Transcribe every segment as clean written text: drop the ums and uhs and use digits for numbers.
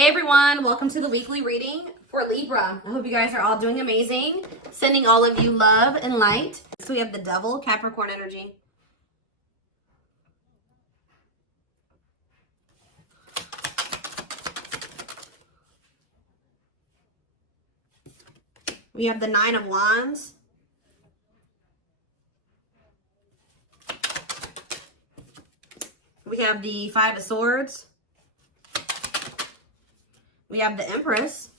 Hey everyone, welcome to the weekly reading for Libra. I hope you guys are all doing amazing. Sending all of you love and light. So we have the Devil, Capricorn energy. We have the Nine of Wands. We have the Five of Swords. We have the Empress,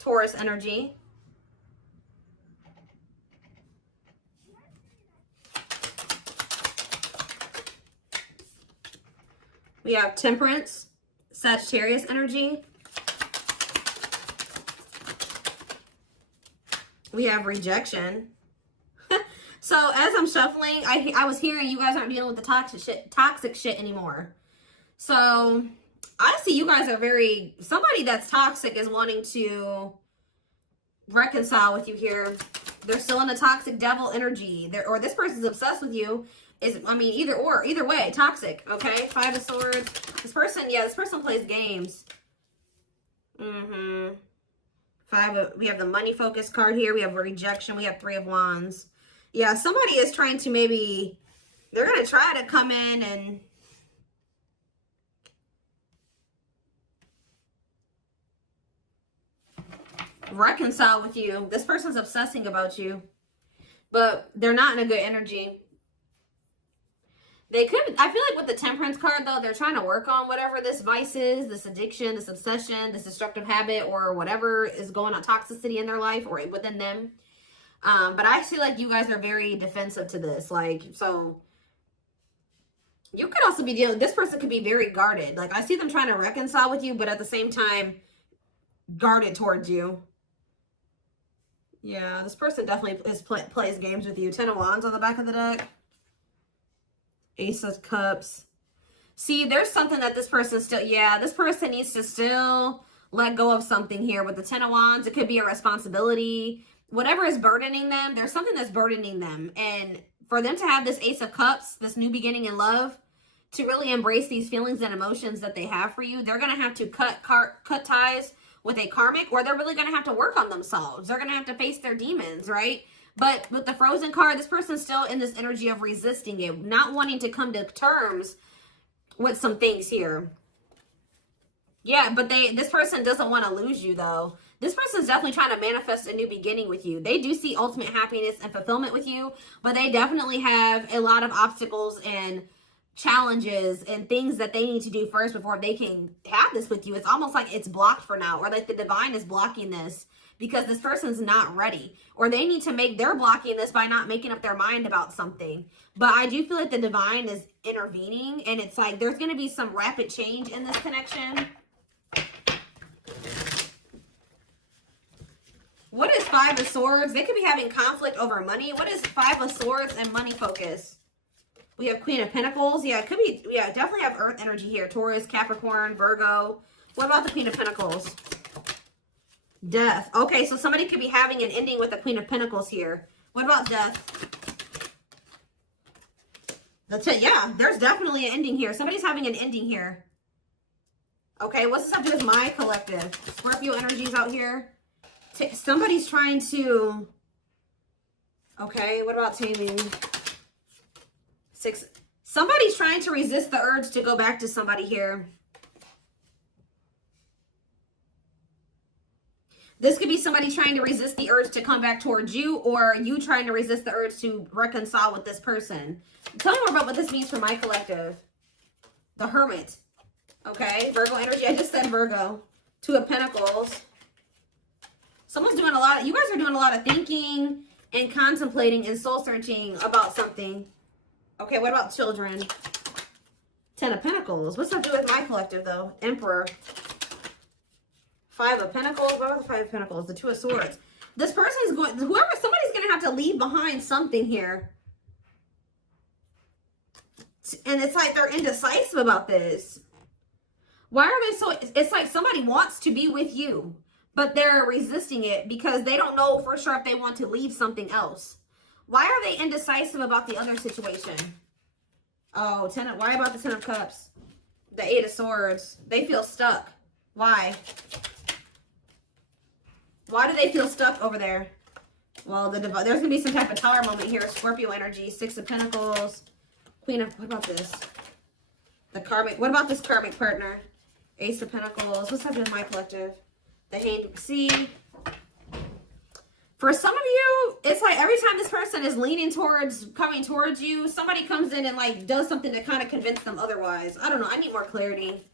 Taurus energy. We have Temperance, Sagittarius energy. We have Rejection. So as I'm shuffling, I was hearing you guys aren't dealing with the toxic shit anymore. So honestly, you guys are somebody that's toxic is wanting to reconcile with you here. They're still in the toxic devil energy. Or this person's obsessed with you. Either way, toxic, okay? Five of Swords. This person plays games. We have the money focus card here. We have Rejection. We have Three of Wands. Yeah, somebody is trying to they're going to try to come in and reconcile with you. This person's obsessing about you, but they're not in a good energy. They could, I feel like with the Temperance card though, they're trying to work on whatever this vice is, this addiction, this obsession, this destructive habit, or whatever is going on, toxicity in their life or within them. But I feel like you guys are very defensive to this. So you could also be this person could be very guarded. Like I see them trying to reconcile with you, but at the same time, guarded towards you. Yeah, this person definitely plays games with you. Ten of Wands on the back of the deck. Ace of Cups. See, there's something that this person this person needs to still let go of something here with the Ten of Wands. It could be a responsibility. Whatever is burdening them, there's something that's burdening them. And for them to have this Ace of Cups, this new beginning in love, to really embrace these feelings and emotions that they have for you, they're going to have to cut ties with a karmic, or they're really going to have to work on themselves. They're going to have to face their demons, right? But with the Frozen card, this person's still in this energy of resisting it, not wanting to come to terms with some things here. Yeah, but this person doesn't want to lose you, though. This person's definitely trying to manifest a new beginning with you. They do see ultimate happiness and fulfillment with you, but they definitely have a lot of obstacles and challenges and things that they need to do first before they can have this with you. It's almost like it's blocked for now, or like the divine is blocking this because this person's not ready, or they're blocking this by not making up their mind about something. But I do feel like the divine is intervening, and it's like there's going to be some rapid change in this connection. What is Five of Swords? They could be having conflict over money. What is Five of Swords and money focus? We have Queen of Pentacles. Yeah, it could be. Yeah, definitely have Earth energy here. Taurus, Capricorn, Virgo. What about the Queen of Pentacles? Death. Okay, so somebody could be having an ending with the Queen of Pentacles here. What about death? Yeah, there's definitely an ending here. Somebody's having an ending here. Okay, what's this have to do with my collective? Scorpio energies out here. Somebody's trying to... Okay, what about taming? Somebody's trying to resist the urge to go back to somebody here. This could be somebody trying to resist the urge to come back towards you, or you trying to resist the urge to reconcile with this person. Tell me more about what this means for my collective. The Hermit. Okay, Virgo energy. I just said Virgo. Two of Pentacles. Someone's doing you guys are doing a lot of thinking and contemplating and soul searching about something. Okay, what about children? Ten of Pentacles. What's that do with my collective, though? Emperor. Five of Pentacles. What about the Five of Pentacles? The Two of Swords. This person's somebody's going to have to leave behind something here. And it's like they're indecisive about this. Why are they so... It's like somebody wants to be with you, but they're resisting it because they don't know for sure if they want to leave something else. Why are they indecisive about the other situation? Oh, why about the Ten of Cups? The Eight of Swords. They feel stuck. Why? Why do they feel stuck over there? Well, there's going to be some type of tower moment here. Scorpio energy, Six of Pentacles, Queen of, what about this? The karmic, what about this karmic partner? Ace of Pentacles. What's happening in my collective? The Hanged. See, for some of you, it's like every time this person is leaning towards, coming towards you, somebody comes in and like does something to kind of convince them otherwise. I don't know. I need more clarity.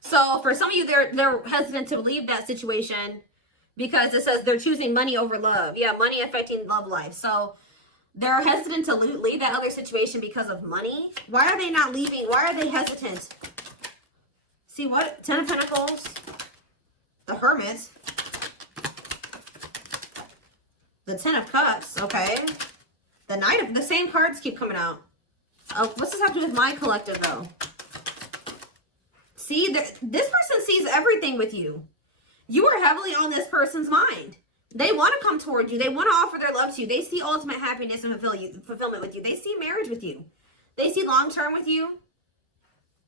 So for some of you, they're hesitant to leave that situation because it says they're choosing money over love. Yeah, money affecting love life. So they're hesitant to leave that other situation because of money. Why are they not leaving? Why are they hesitant? See what? Ten of Pentacles. The Hermit. The Ten of Cups. Okay. The Knight of... The same cards keep coming out. Oh, what's this have to do with my collective, though? See, this person sees everything with you. You are heavily on this person's mind. They want to come toward you. They want to offer their love to you. They see ultimate happiness and fulfillment with you. They see marriage with you. They see long-term with you.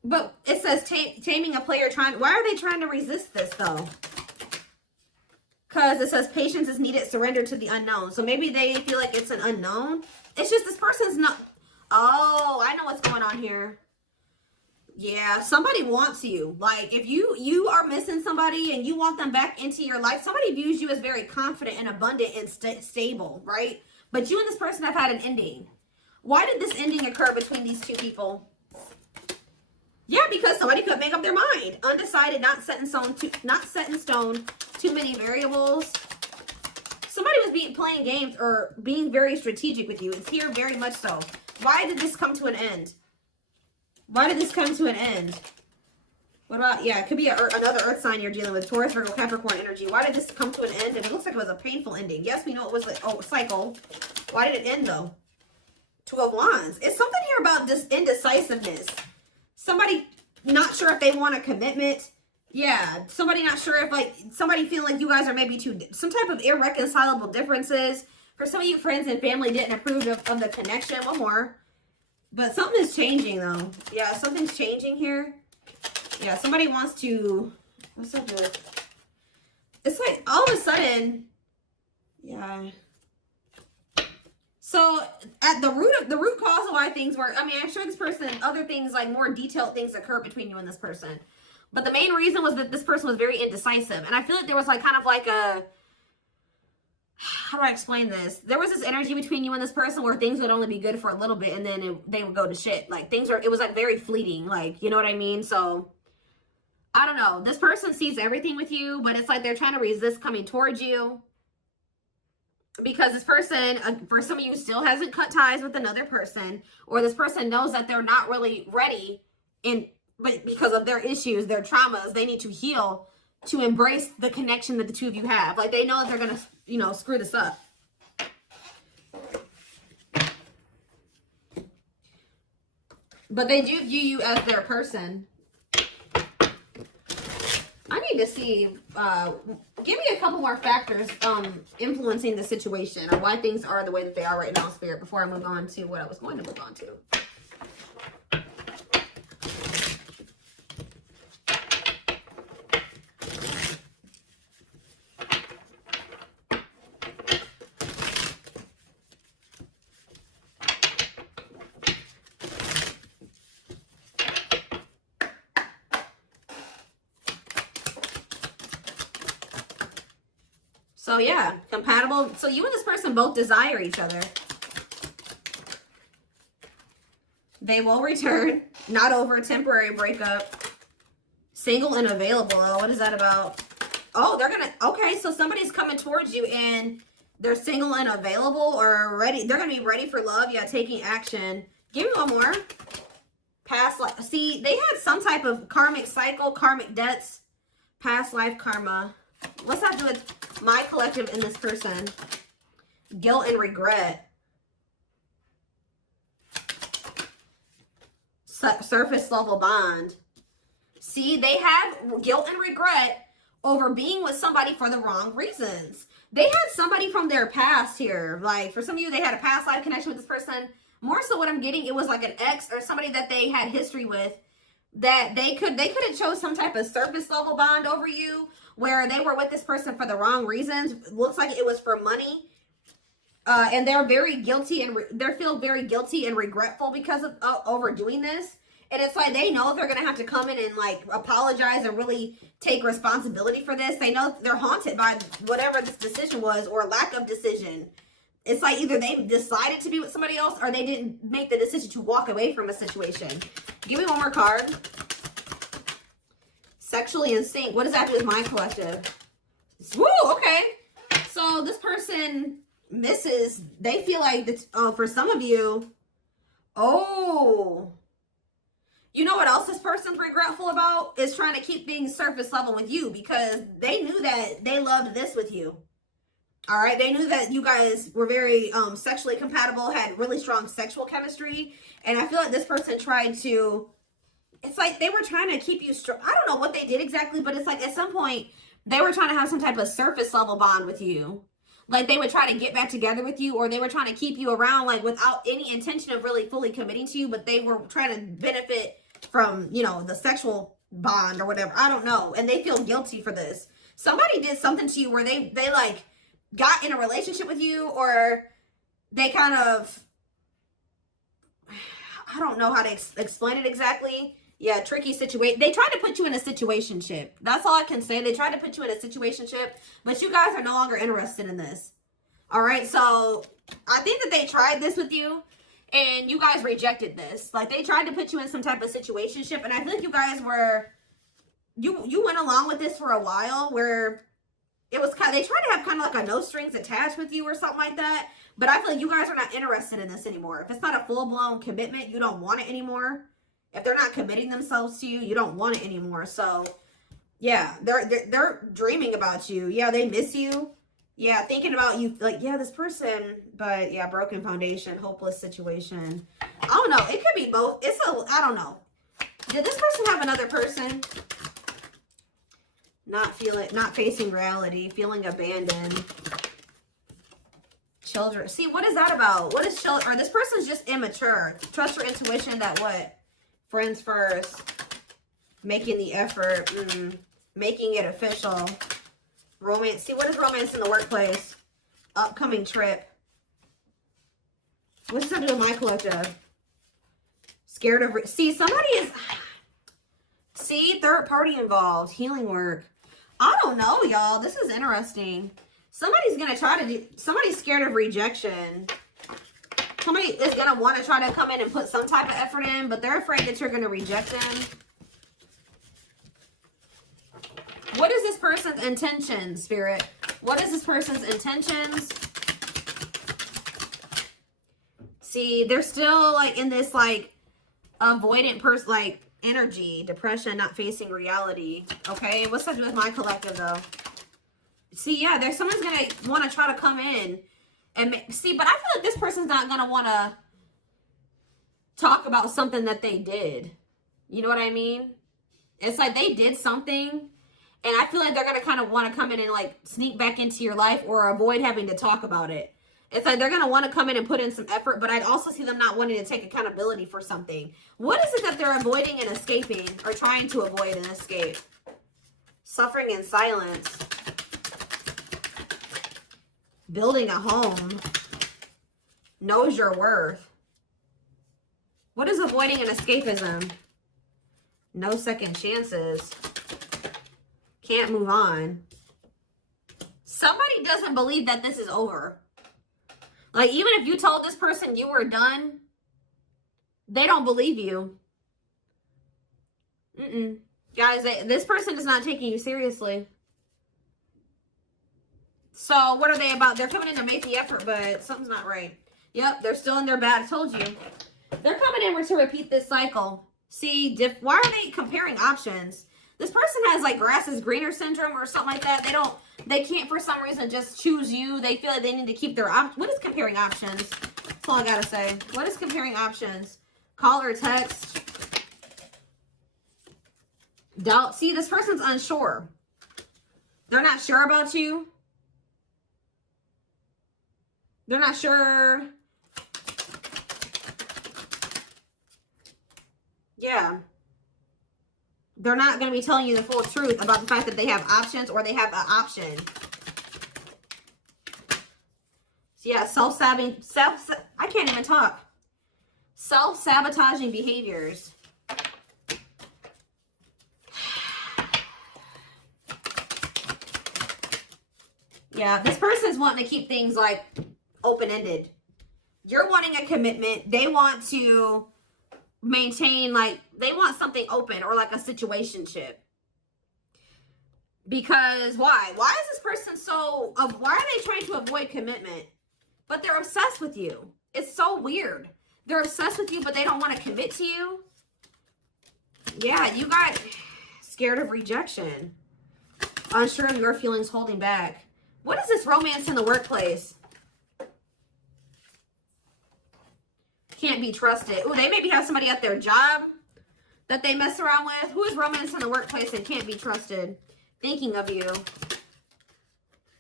But it says taming a player trying... Why are they trying to resist this, though? Because it says patience is needed, surrender to the unknown. So maybe they feel like it's an unknown. It's just this person's not... Oh, I know what's going on here. Yeah, somebody wants you. Like, if you are missing somebody and you want them back into your life, somebody views you as very confident and abundant and stable, right? But you and this person have had an ending. Why did this ending occur between these two people? Yeah, because somebody could make up their mind. Undecided, not set in stone, too many variables. Somebody was playing games or being very strategic with you. It's here very much so. Why did this come to an end? Why did this come to an end? What about, yeah, it could be another earth sign you're dealing with. Taurus, Virgo, Capricorn energy. Why did this come to an end? And it looks like it was a painful ending. Yes, we know it was a cycle. Why did it end, though? Two of Wands. It's something here about this indecisiveness. Somebody not sure if they want a commitment. Yeah, somebody not sure if, like, somebody feeling like you guys are maybe some type of irreconcilable differences. For some of you, friends and family didn't approve of the connection. One more. But something is changing, though. Yeah, something's changing here. Yeah, somebody wants to... What's up with... It's like, all of a sudden... Yeah. So, at the root cause of why things work... I mean, I'm sure this person... Other things, like more detailed things occur between you and this person. But the main reason was that this person was very indecisive. And I feel like there was, like, kind of like a... How do I explain this? There was this energy between you and this person where things would only be good for a little bit and then they would go to shit. Like, it was like very fleeting. Like, you know what I mean? So, I don't know. This person sees everything with you, but it's like they're trying to resist coming towards you. Because this person, for some of you, still hasn't cut ties with another person. Or this person knows that they're not really ready, but because of their issues, their traumas, they need to heal to embrace the connection that the two of you have. Like, they know that they're going to, you know, screw this up. But they do view you as their person. I need to see, give me a couple more factors influencing the situation or why things are the way that they are right now, Spirit, before I move on to what I was going to move on to. So yeah, compatible. So you and this person both desire each other. They will return. Not over a temporary breakup. Single and available. Oh, what is that about? Oh, they're gonna... Okay, so somebody's coming towards you and they're single and available or ready. They're gonna be ready for love. Yeah, taking action. Give me one more. Past life. See, they had some type of karmic cycle, karmic debts, past life karma. What's that do with my collective and this person? Guilt and regret. Surface level bond. See, they have guilt and regret over being with somebody for the wrong reasons. They had somebody from their past here. Like, for some of you, they had a past life connection with this person. More so what I'm getting, it was like an ex or somebody that they had history with, that they could have chose some type of surface level bond over you, where they were with this person for the wrong reasons. Looks like it was for money. And they're very guilty, and they feel very guilty and regretful because of overdoing this. And it's like they know they're going to have to come in and like apologize and really take responsibility for this. They know they're haunted by whatever this decision was, or lack of decision. It's like either they decided to be with somebody else, or they didn't make the decision to walk away from a situation. Give me one more card. Sexually in sync. What does that do with my collective? Woo, okay. So this person misses, they feel like, for some of you, you know what else this person's regretful about? Is trying to keep things surface level with you, because they knew that they loved this with you. All right, they knew that you guys were very sexually compatible, had really strong sexual chemistry, and I feel like this person tried to, it's like they were trying to keep you strong. I don't know what they did exactly, but it's like at some point they were trying to have some type of surface level bond with you. Like they would try to get back together with you, or they were trying to keep you around like without any intention of really fully committing to you, but they were trying to benefit from, you know, the sexual bond or whatever. I don't know. And they feel guilty for this. Somebody did something to you where they like got in a relationship with you, or they kind of, I don't know how to explain it exactly. Yeah, tricky situation. They tried to put you in a situationship. That's all I can say. They tried to put you in a situationship, but you guys are no longer interested in this. All right, so I think that they tried this with you, and you guys rejected this. Like, they tried to put you in some type of situationship, and I feel like you guys were, you went along with this for a while, where it was kind of, they tried to have kind of like a no strings attached with you or something like that, but I feel like you guys are not interested in this anymore. If it's not a full-blown commitment, you don't want it anymore. If they're not committing themselves to you, you don't want it anymore. So, yeah, they're dreaming about you. Yeah, they miss you. Yeah, thinking about you. Like, yeah, this person. But, yeah, broken foundation, hopeless situation. I don't know. It could be both. I don't know. Did this person have another person? Not facing reality. Feeling abandoned. Children. See, what is that about? What is children? Or this person's just immature. Trust your intuition that what? Friends first, making the effort, making it official. Romance. See, what is romance in the workplace? Upcoming trip. What's that do with my collective? Scared of, see, somebody is, see, third party involved, healing work. I don't know, y'all. This is interesting. Somebody's going to try to do, somebody's scared of rejection. Somebody is going to want to try to come in and put some type of effort in, but they're afraid that you're going to reject them. What is this person's intentions, Spirit? What is this person's intentions? See, they're still like in this like avoidant person, like energy, depression, not facing reality. Okay, what's that do with my collective though? See, yeah, there's someone's going to want to try to come in. And see, but I feel like this person's not going to want to talk about something that they did. You know what I mean? It's like they did something, and I feel like they're going to kind of want to come in and like sneak back into your life or avoid having to talk about it. It's like they're going to want to come in and put in some effort, but I'd also see them not wanting to take accountability for something. What is it that they're avoiding and escaping, or trying to avoid and escape? Suffering in silence. Building a home. Knows your worth. What is avoiding an escapism? No second chances. Can't move on. Somebody doesn't believe that this is over. Like, even if you told this person you were done, they don't believe you. Guys, this person is not taking you seriously. So what are they about? They're coming in to make the effort, but something's not right. Yep, they're still in their bad. I told you. They're coming in to repeat this cycle. See, why are they comparing options? This person has like grass is greener syndrome or something like that. They can't for some reason just choose you. They feel like they need to keep their options. What is comparing options? That's all I gotta say. What is comparing options? Call or text. Doubt. See, this person's unsure. They're not sure about you. They're not sure. Yeah. They're not going to be telling you the full truth about the fact that they have options or they have an option. So yeah, I can't even talk. Self-sabotaging behaviors. Yeah, this person's wanting to keep things like open-ended. You're wanting a commitment. They want to maintain, like, they want something open or like a situationship. Because why? Why is this person so, why are they trying to avoid commitment? But they're obsessed with you. It's so weird. They're obsessed with you, but they don't want to commit to you. Yeah, you got scared of rejection. Unsure of your feelings, holding back. What is this romance in the workplace? Can't be trusted. Ooh, they maybe have somebody at their job that they mess around with. Who is romance in the workplace and can't be trusted? Thinking of you.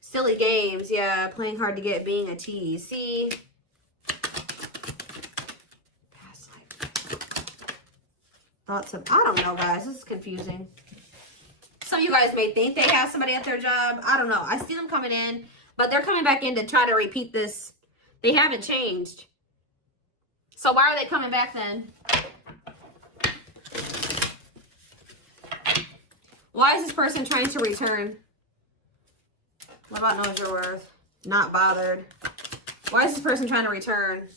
Silly games. Yeah, playing hard to get, being a tease. See? Past life. Thoughts of, I don't know, guys. This is confusing. Some of you guys may think they have somebody at their job. I don't know. I see them coming in, but they're coming back in to try to repeat this. They haven't changed. So why are they coming back then? Why is this person trying to return? What about knows your worth? Not bothered. Why is this person trying to return?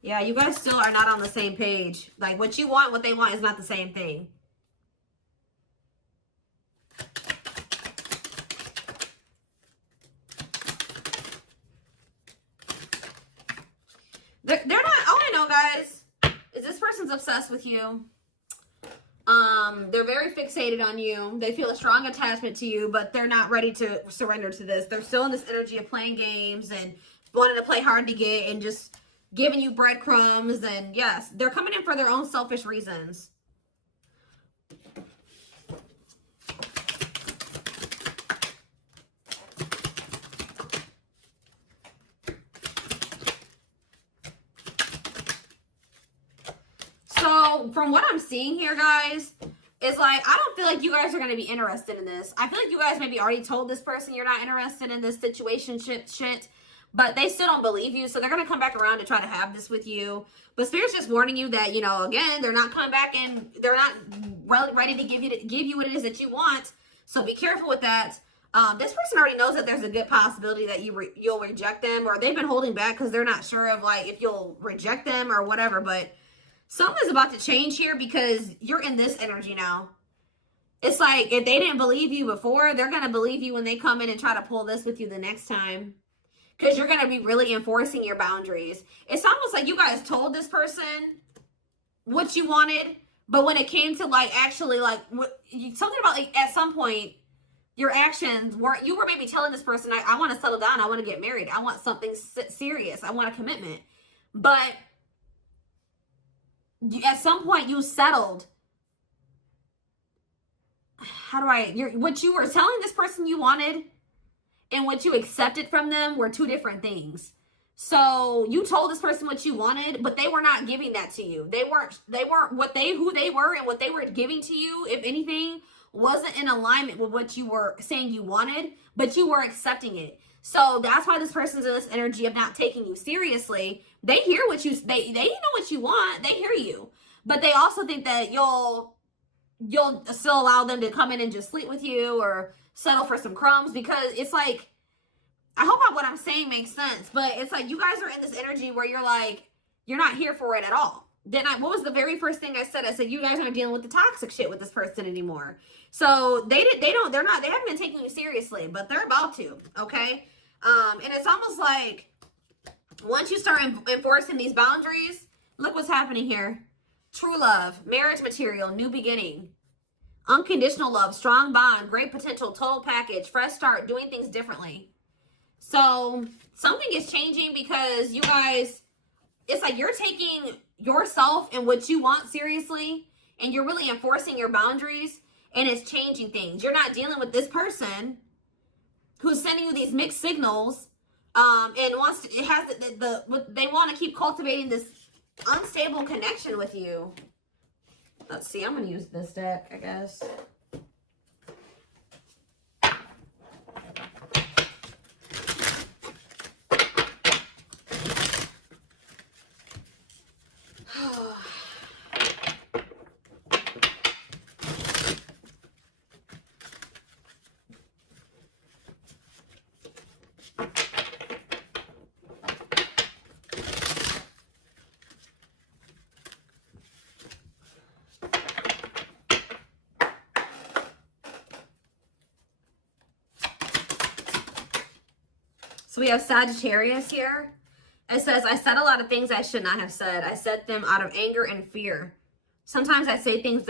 Yeah, you guys still are not on the same page. Like, what you want, what they want is not the same thing. They're not, all I know, guys, is this person's obsessed with you. They're very fixated on you. They feel a strong attachment to you, but they're not ready to surrender to this. They're still in this energy of playing games and wanting to play hard to get and just giving you breadcrumbs. And yes, they're coming in for their own selfish reasons. So from what I'm seeing here, guys, is like, I don't feel like you guys are going to be interested in this. I feel like you guys maybe already told this person you're not interested in this situationship shit, but they still don't believe you. So they're going to come back around to try to have this with you. But Spirit's just warning you that, you know, again, they're not coming back and they're not really ready to give you what it is that you want. So be careful with that. This person already knows that there's a good possibility that you'll reject them, or they've been holding back because they're not sure of like if you'll reject them or whatever. But something's about to change here because you're in this energy now. It's like if they didn't believe you before, they're going to believe you when they come in and try to pull this with you the next time. Because you're going to be really enforcing your boundaries. It's almost like you guys told this person what you wanted. But when it came to like actually like something about like at some point, your actions were, you were maybe telling this person, I want to settle down. I want to get married. I want something serious. I want a commitment. But at some point you settled. What you were telling this person you wanted and what you accepted from them were two different things. So you told this person what you wanted, but they were not giving that to you. They weren't who they were, and what they were giving to you, if anything, wasn't in alignment with what you were saying you wanted, but you were accepting it. So that's why this person's in this energy of not taking you seriously. They hear what you, they know what you want. They hear you, but they also think that you'll still allow them to come in and just sleep with you or settle for some crumbs, because it's like, I hope what I'm saying makes sense, but it's like you guys are in this energy where you're like, you're not here for it at all. Then what was the very first thing I said? I said, you guys aren't dealing with the toxic shit with this person anymore. So they haven't been taking you seriously, but they're about to, okay? And it's almost like once you start enforcing these boundaries, look what's happening here. True love, marriage material, new beginning, unconditional love, strong bond, great potential, total package, fresh start, doing things differently. So something is changing because you guys, it's like you're taking yourself and what you want seriously, and you're really enforcing your boundaries, and it's changing things. You're not dealing with this person who's sending you these mixed signals, and wants to, it has they want to keep cultivating this unstable connection with you. Let's see, I'm going to use this deck, I guess. So we have Sagittarius here. It says, I said a lot of things I should not have said. I said them out of anger and fear. Sometimes I say things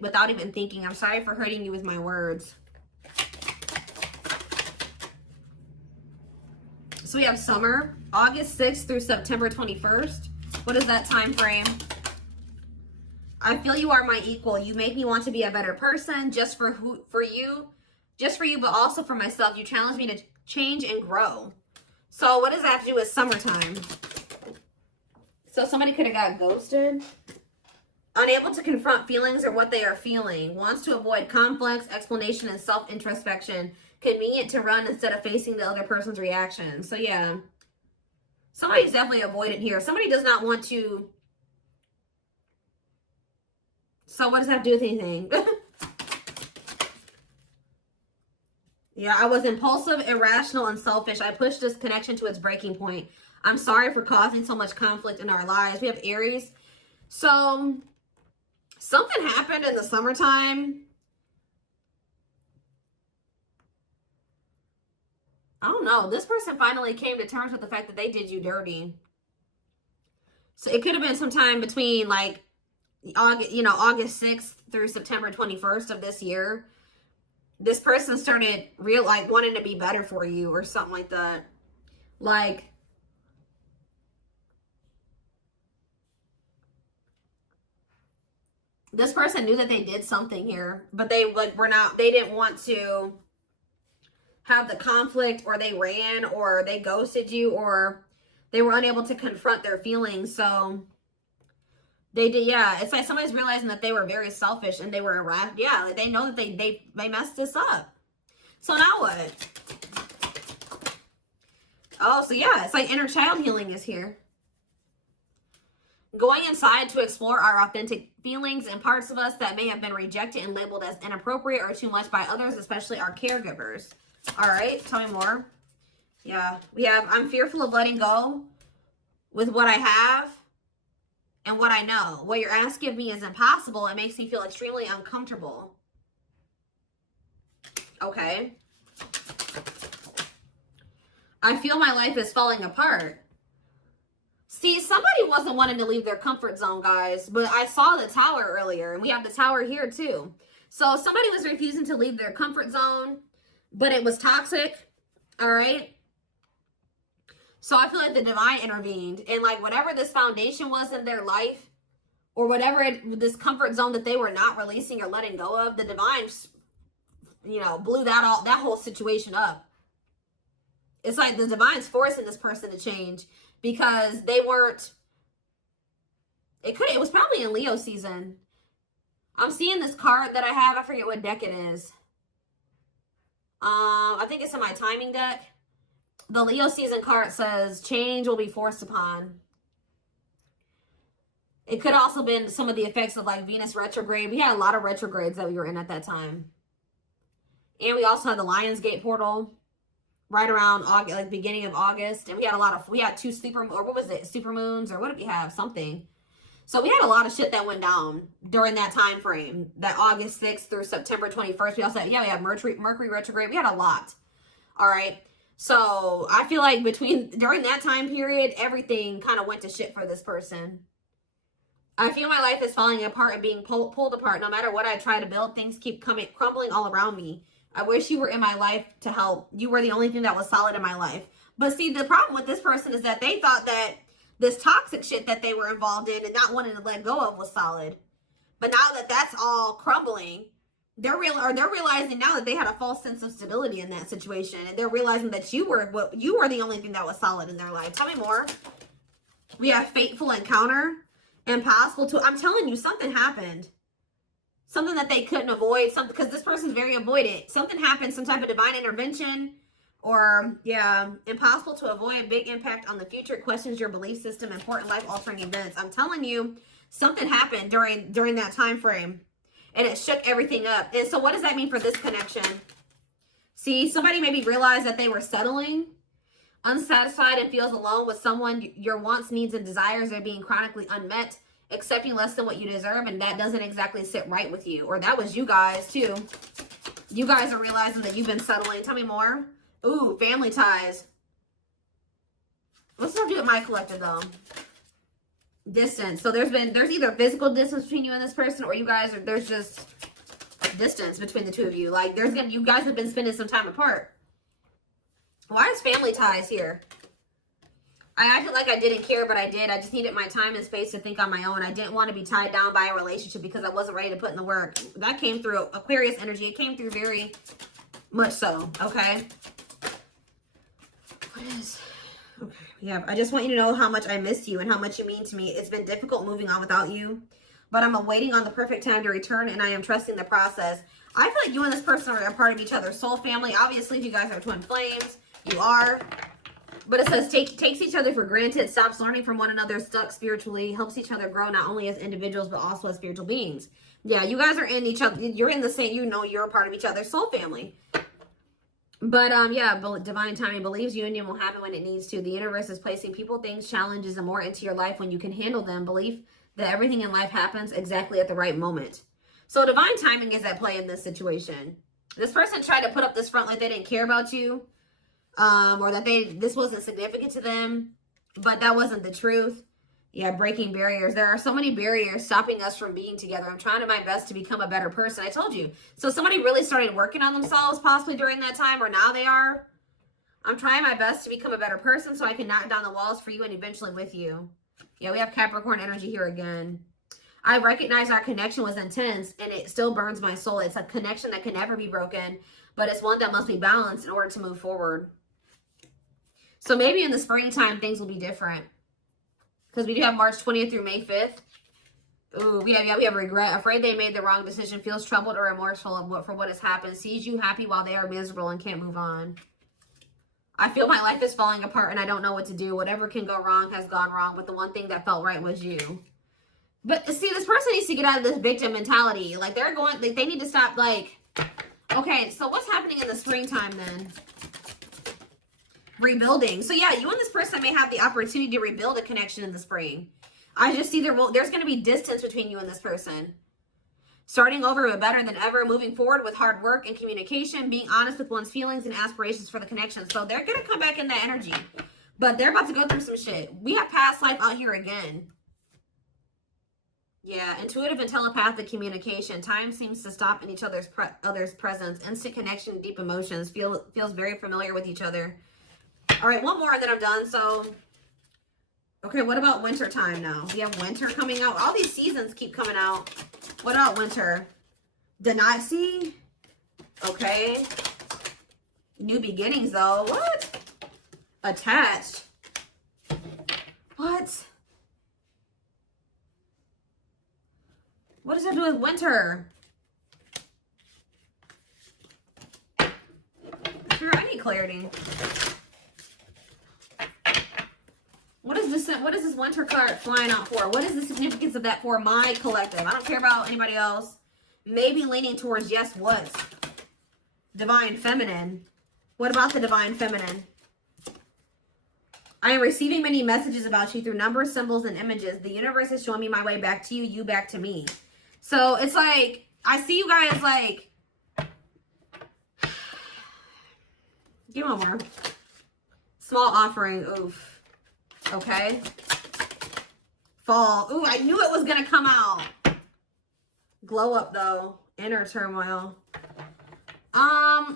without even thinking. I'm sorry for hurting you with my words. So we have summer, August 6th through September 21st. What is that time frame? I feel you are my equal. You make me want to be a better person just for you, but also for myself. You challenge me to change and grow. So what does that have to do with summertime? So somebody could have got ghosted. Unable to confront feelings or what they are feeling. Wants to avoid conflicts, explanation, and self-introspection. Convenient to run instead of facing the other person's reaction. So yeah. Somebody's definitely avoidant here. Somebody does not want to. So what does that have to do with anything? Yeah, I was impulsive, irrational, and selfish. I pushed this connection to its breaking point. I'm sorry for causing so much conflict in our lives. We have Aries. So, something happened in the summertime. I don't know. This person finally came to terms with the fact that they did you dirty. So, it could have been sometime between, like, August 6th through September 21st of this year. This person started wanting to be better for you or something like that. Like, this person knew that they did something here, but they didn't want to have the conflict, or they ran, or they ghosted you, or they were unable to confront their feelings. So they did, yeah. It's like somebody's realizing that they were very selfish and they were irrational. Yeah, like they know that they messed this up. So now what? Oh, so yeah, it's like inner child healing is here. Going inside to explore our authentic feelings and parts of us that may have been rejected and labeled as inappropriate or too much by others, especially our caregivers. All right, tell me more. Yeah, we have, I'm fearful of letting go with what I have and what I know. What you're asking of me is impossible. It makes me feel extremely uncomfortable. Okay. I feel my life is falling apart. See, somebody wasn't wanting to leave their comfort zone, guys. But I saw the tower earlier, and we have the tower here too. So somebody was refusing to leave their comfort zone, but it was toxic. All right. So I feel like the divine intervened, and like whatever this foundation was in their life, or whatever this comfort zone that they were not releasing or letting go of, the divine, blew that whole situation up. It's like the divine's forcing this person to change because they weren't. It was probably in Leo season. I'm seeing this card that I have. I forget what deck it is. I think it's in my timing deck. The Leo season card says, change will be forced upon. It could also been some of the effects of like Venus retrograde. We had a lot of retrogrades that we were in at that time. And we also had the Lionsgate portal right around August, like beginning of August. And we had two super moons, or what did we have? Something. So we had a lot of shit that went down during that time frame, that August 6th through September 21st. We also had, we had Mercury retrograde. We had a lot. All right. So I feel like during that time period, everything kind of went to shit for this person. I feel my life is falling apart and being pulled apart. No matter what I try to build, things keep crumbling all around me. I wish you were in my life to help. You were the only thing that was solid in my life. But see, the problem with this person is that they thought that this toxic shit that they were involved in and not wanting to let go of was solid. But now that that's all crumbling, they're realizing now that they had a false sense of stability in that situation, and they're realizing that you were the only thing that was solid in their life. Tell me more. We have fateful encounter, impossible to. I'm telling you, something happened. Something that they couldn't avoid. Something, because this person's very avoidant. Something happened. Some type of divine intervention, or yeah, impossible to avoid. Big impact on the future. Questions your belief system. Important life altering events. I'm telling you, something happened during that time frame. And it shook everything up. And so what does that mean for this connection? See, somebody maybe realized that they were settling, unsatisfied, and feels alone with someone. Your wants, needs, and desires are being chronically unmet, accepting less than what you deserve, and that doesn't exactly sit right with you. Or that was you guys, too. You guys are realizing that you've been settling. Tell me more. Ooh, family ties. What's that do with my collective, though? Distance. So there's either physical distance between you and this person, or you guys there's just distance between the two of you. Like you guys have been spending some time apart. Why is family ties here? I acted like I didn't care, but I did. I just needed my time and space to think on my own. I didn't want to be tied down by a relationship because I wasn't ready to put in the work. That came through Aquarius energy. It came through very much so. Okay. What is... Okay, yeah, I just want you to know how much I miss you and how much you mean to me. It's been difficult moving on without you, but I'm waiting on the perfect time to return, and I am trusting the process. I feel like you and this person are a part of each other's soul family. Obviously, if you guys are twin flames, you are. But it says takes each other for granted, stops learning from one another, stuck spiritually, helps each other grow not only as individuals, but also as spiritual beings. Yeah, you guys are in each other. You're in the same, you're a part of each other's soul family. But, yeah, divine timing believes union will happen when it needs to. The universe is placing people, things, challenges, and more into your life when you can handle them. Belief that everything in life happens exactly at the right moment. So divine timing is at play in this situation. This person tried to put up this front like they didn't care about you, or that this wasn't significant to them, but that wasn't the truth. Yeah, breaking barriers. There are so many barriers stopping us from being together. I'm trying my best to become a better person. I told you. So somebody really started working on themselves possibly during that time, or now they are. I'm trying my best to become a better person so I can knock down the walls for you and eventually with you. Yeah, we have Capricorn energy here again. I recognize our connection was intense and it still burns my soul. It's a connection that can never be broken, but it's one that must be balanced in order to move forward. So maybe in the springtime, things will be different. Because we do have March 20th through May 5th. Ooh, we have regret. Afraid they made the wrong decision. Feels troubled or remorseful for what has happened. Sees you happy while they are miserable and can't move on. I feel my life is falling apart and I don't know what to do. Whatever can go wrong has gone wrong. But the one thing that felt right was you. But see, this person needs to get out of this victim mentality. Like they need to stop like... Okay, so what's happening in the springtime then? Rebuilding. So yeah, you and this person may have the opportunity to rebuild a connection in the spring. I just see there's going to be distance between you and this person. Starting over but better than ever, moving forward with hard work and communication, being honest with one's feelings and aspirations for the connection. So they're going to come back in that energy, but they're about to go through some shit. We have past life out here again. Yeah, intuitive and telepathic communication. Time seems to stop in each other's presence. Instant connection, deep emotions. Feels very familiar with each other. All right, one more and then I'm done. So, okay, what about winter time now? We have winter coming out. All these seasons keep coming out. What about winter? Deny, see? Okay. New beginnings, though. What? Attached. What? What does that do with winter? Sure, I need clarity. What is this winter card flying out for? What is the significance of that for my collective? I don't care about anybody else. Maybe leaning towards yes, what? Divine feminine. What about the divine feminine? I am receiving many messages about you through numbers, symbols, and images. The universe is showing me my way back to you, you back to me. So it's like, I see you guys like, give me one more. Small offering, oof. Okay. Fall. Ooh, I knew it was going to come out. Glow up, though. Inner turmoil.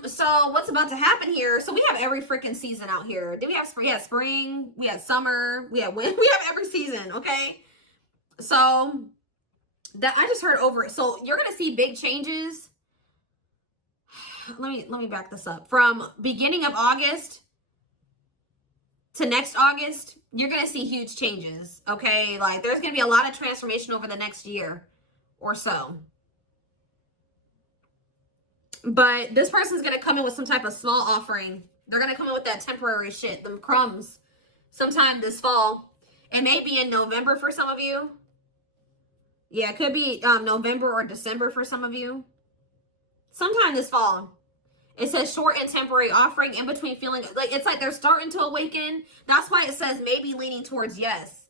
So what's about to happen here? So we have every freaking season out here. Did we have spring? We had spring. We had summer. We had winter. We have every season, okay? So that I just heard over it. So you're going to see big changes let me back this up. From beginning of August to next August, you're going to see huge changes, okay? Like, there's going to be a lot of transformation over the next year or so. But this person's going to come in with some type of small offering. They're going to come in with that temporary shit, them crumbs, sometime this fall. It may be in November for some of you. Yeah, it could be November or December for some of you. Sometime this fall. It says short and temporary offering in between feeling like it's like they're starting to awaken. That's why it says maybe leaning towards yes.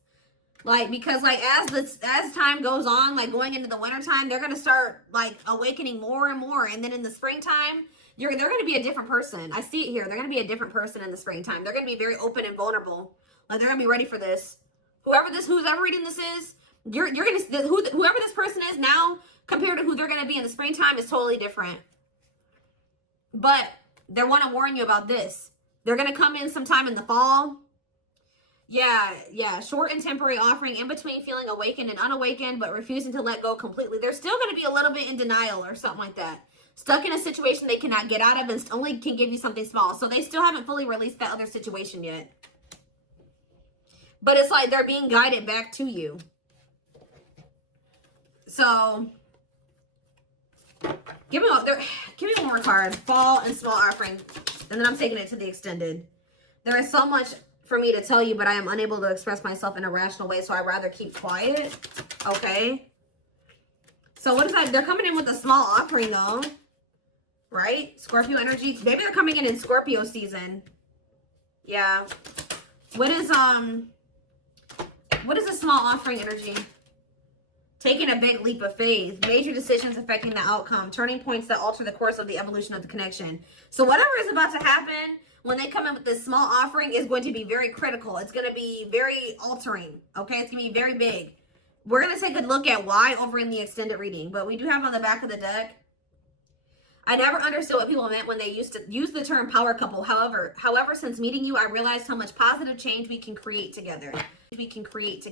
Like, because like as time goes on, like going into the winter time, they're gonna start like awakening more and more. And then in the springtime, they're gonna be a different person. I see it here. They're gonna be a different person in the springtime. They're gonna be very open and vulnerable. Like, they're gonna be ready for this. Who's ever reading this is, you're gonna whoever this person is now compared to who they're gonna be in the springtime is totally different. But they want to warn you about this. They're going to come in sometime in the fall. Yeah. Short and temporary offering in between feeling awakened and unawakened, but refusing to let go completely. They're still going to be a little bit in denial or something like that. Stuck in a situation they cannot get out of and only can give you something small. So they still haven't fully released that other situation yet. But it's like they're being guided back to you. So give me one more card. Fall and small offering. And then I'm taking it to the extended. There is so much for me to tell you, but I am unable to express myself in a rational way, so I'd rather keep quiet. Okay. So what is that? They're coming in with a small offering though. Right? Scorpio energy. Maybe they're coming in Scorpio season. Yeah. What is a small offering energy? Taking a big leap of faith, major decisions affecting the outcome, turning points that alter the course of the evolution of the connection. So whatever is about to happen when they come in with this small offering is going to be very critical. It's going to be very altering, okay? It's going to be very big. We're going to take a look at why over in the extended reading, but we do have on the back of the deck, I never understood what people meant when they used to use the term power couple. However, since meeting you, I realized how much positive change we can create together. We can create